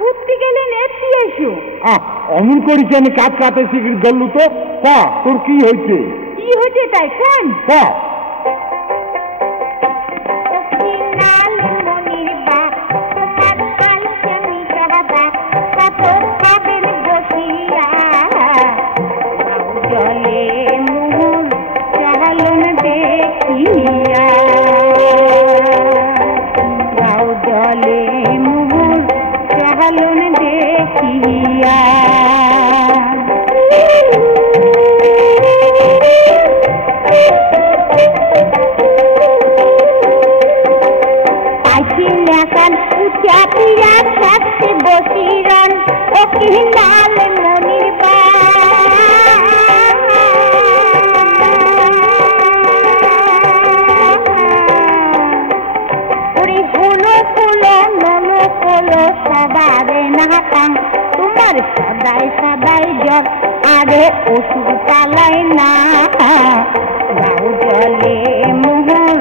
উঠতে গেলে নেতি এসো। অমন করিস আমি কাজ কাটে শিখির ধরলু তো। তোর কি হয়েছে? কি হয়েছে তাই কেন? তোমার সদাই সদাই জব আরে ওষুধ পালাই না গাও জলে মোহন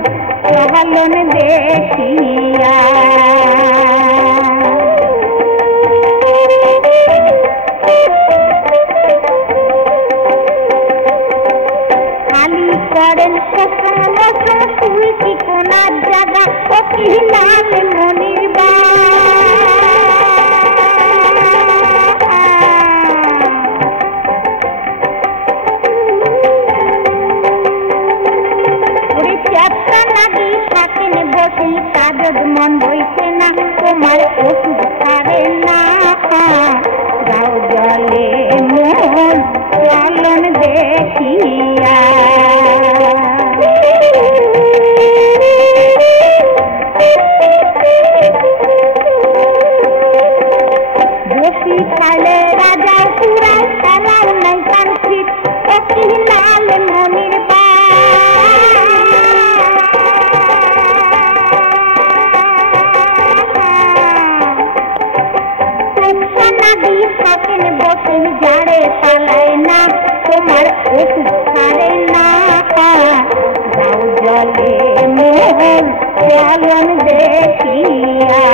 চলন দেখিয়া খালি করেন শ্বশুর কি কোনার জায়গা ও কি লাল মনির বা মন হইছে না তোমার ওষুধ খাবে না গাও জলে মন চলন দেখিয়া বসি খালে রাজা পুরাই খেলার নাই কান্তিত কি লাল মনির বা যারে পালায় না তোমার ওষুধ ছাড়ে না গাও জলে মোহন চলন দেখিয়া